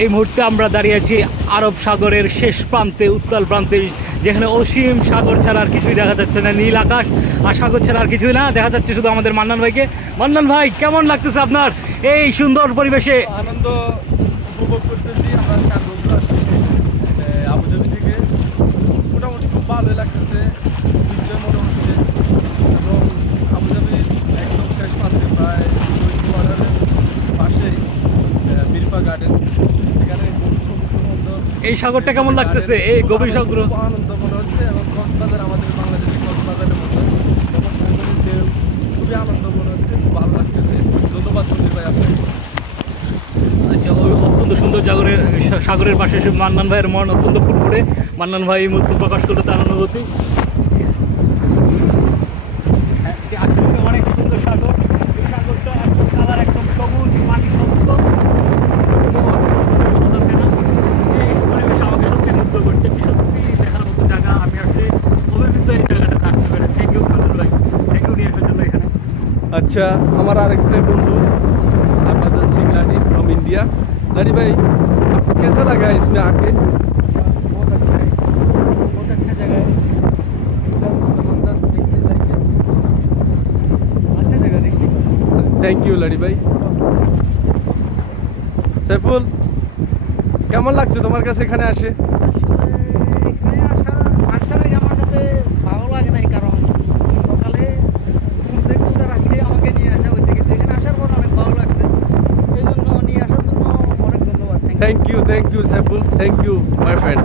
এই মুহূর্তে আমরা দাঁড়িয়ে আছি আরব সাগরের শেষ প্রান্তে, উত্তাল প্রান্তে, যেখানে অসীম সাগর ছাড়া আর কিছুই দেখা যাচ্ছে না, নীল আকাশ আর সাগর ছাড়া আর কিছুই না, দেখা যাচ্ছে শুধু আমাদের মান্নান ভাইকে। মান্নান ভাই, কেমন লাগতেছে আপনার এই সুন্দর পরিবেশে? আনন্দ উপভোগ করতেছি। আমরা 4 বন্ধু আসছি আবুধাবি থেকে। মোটামুটি খুব ভালোই লাগতেছে, এনজয় মনে হচ্ছে। এবং আবুধাবির একদম শেষ প্রান্তে প্রায় ওয়াটারের পাশেই মিরপা গার্ডেন, এখানে এই সাগরটা কেমন লাগতেছে? এই গভীর সাগর আনন্দ মনে হচ্ছে। এবং কক্সবাজার, আমাদের বাংলাদেশের কক্সবাজারের মধ্যে যেমন ঢেউ, খুবই আনন্দ মনে হচ্ছে, খুব ভালো লাগতেছে। ধন্যবাদ সন্দীপ ভাই আপনাকে। আচ্ছা, ওই অত্যন্ত সুন্দর সাগরের পাশে এসে মান্নান ভাইয়ের মন অত্যন্ত ফুটফুটে। মান্নান ভাই মৃত্যু প্রকাশ করলো তার অনুভূতি। অনেক সুন্দর সাগর, এই সাগরটা একদম কালার, একদম সবুজ, পানি সমস্ত পরিবেশ আমাকে সত্যি মুগ্ধ করছে। সত্যি দেখার মতো জায়গা। আমি আসলে অভিভূত এই জায়গাটা থাকতে পারে। থ্যাংক ইউ মান্নান ভাই, থ্যাংক ইউ নিয়ে আসার জন্য এখানে। अच्छा, हमारा आरेकटे बंधु अरबाजन सिंह लाडी फ्रॉम इंडिया। लाडी भाई, आपको कैसा लगा इसमें आके? बहुत अच्छा है, बहुत अच्छा जगह है। एकदम समंदर देखने जाएंगे। अच्छा जगह देखने को। थैंक यू लाडी भाई। सैफुल, কেমন লাগছে তোমার কাছে এখানে আসে? এখানে আসার আমার কাছে ভালো লাগে নাই, কারণ সকালে ঘুম থেকে উঠে রাখতে আমাকে নিয়ে আসা হয়েছে, কিন্তু এখানে আসার পর অনেক ভালো লাগছে। এই জন্য নিয়ে আসার জন্য অনেক ধন্যবাদ। Thank you Saiful, thank you my friend.